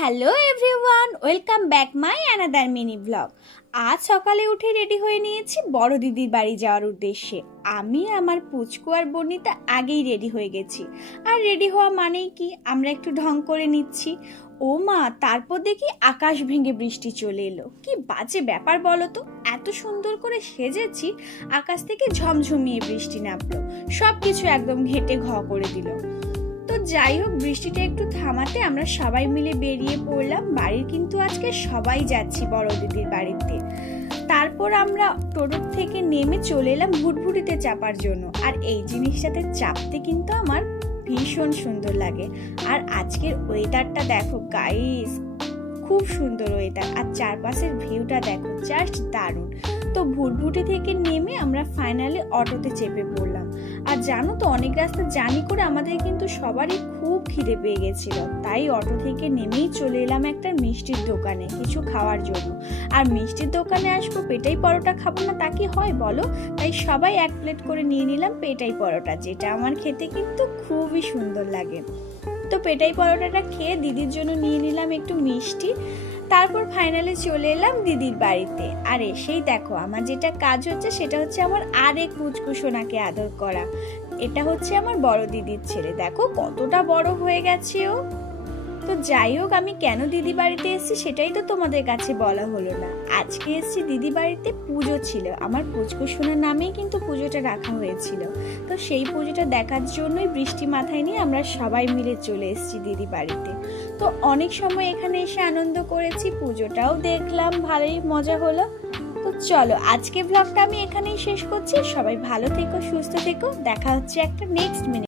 Hello everyone, welcome back my another mini blog. আজ সকালে উঠে রেডি হয়ে নিয়েছি বড় দিদির বাড়ি যাওয়ার উদ্দেশ্যে। আমি আমার পুচকু আর বর্ণিতা আগেই রেডি হয়ে গেছি। আর রেডি হওয়া মানেই কি, আমরা একটু ঢং করে নিচ্ছি। ও মা, তারপর দেখি আকাশ ভেঙে বৃষ্টি চলে এলো। কি বাজে ব্যাপার বলো তো, এত সুন্দর করে সেজেছি, আকাশ থেকে ঝমঝমিয়ে বৃষ্টি নামলো, সব কিছু একদম ঘেটে ঘ করে দিল। তো যাই হোক, বৃষ্টিটা একটু থামাতে আমরা সবাই মিলে বেরিয়ে পড়লাম। বাড়ির কিন্তু আজকে সবাই যাচ্ছি বড় দিদির বাড়িতে। তারপর আমরা টোটো থেকে নেমে চলে এলাম ভুটভুটিতে চাপার জন্য। আর এই জিনিসটাতে চাপতে কিন্তু আমার ভীষণ সুন্দর লাগে। আর আজকের ওয়েদারটা দেখো গাইস, খুব সুন্দর ওয়েদার, আর চারপাশের ভিউটা দেখো, জাস্ট দারুণ। তো ভুটভুটি থেকে নেমে আমরা ফাইনালি অটোতে চেপে পড়লাম। আর জানো তো, অনেক রাস্তা জার্নি করে আমাদের কিন্তু সবারই খুব খিদে পেয়ে গেছিল। তাই অটো থেকে নেমেই চলে এলাম একটা মিষ্টির দোকানে কিছু খাওয়ার জন্য। আর মিষ্টির দোকানে আসবো, পেটাই পরোটা খাবো না তা কি হয় বলো? তাই সবাই এক প্লেট করে নিয়ে নিলাম পেটাই পরোটা, যেটা আমার খেতে কিন্তু খুবই সুন্দর লাগে। তো পেটাই পরোটাটা খেয়ে দিদির জন্য নিয়ে নিলাম একটু মিষ্টি। তারপর ফাইনালি চলে এলাম দিদির বাড়িতে। আর এসেই দেখো, আমার যেটা কাজ হচ্ছে সেটা হচ্ছে আমার আরেক কুচকু সোনাকে আদর করা। এটা হচ্ছে আমার বড় দিদির ছেলে, দেখো কতটা বড় হয়ে গেছে ও। তো যাই হোক, আমি কেন দিদি বাড়িতে এসেছি সেটাই তো তোমাদের কাছে বলা হলো না। আজকে এসেছি দিদি বাড়িতে, পুজো ছিল, আমার পুচকু সোনার নামেই কিন্তু পুজোটা রাখা হয়েছিল। তো সেই পুজোটা দেখার জন্যই বৃষ্টি মাথায় নিয়ে আমরা সবাই মিলে চলে এসেছি দিদি বাড়িতে। তো অনেক সময় এখানে এসে আনন্দ করেছি, পুজোটাও দেখলাম, ভালোই মজা হলো। তো চলো, আজকে ব্লগটা আমি এখানেই শেষ করছি। সবাই ভালো থেকো, সুস্থ থেকো, দেখা হচ্ছে একটা নেক্সট মিনিট।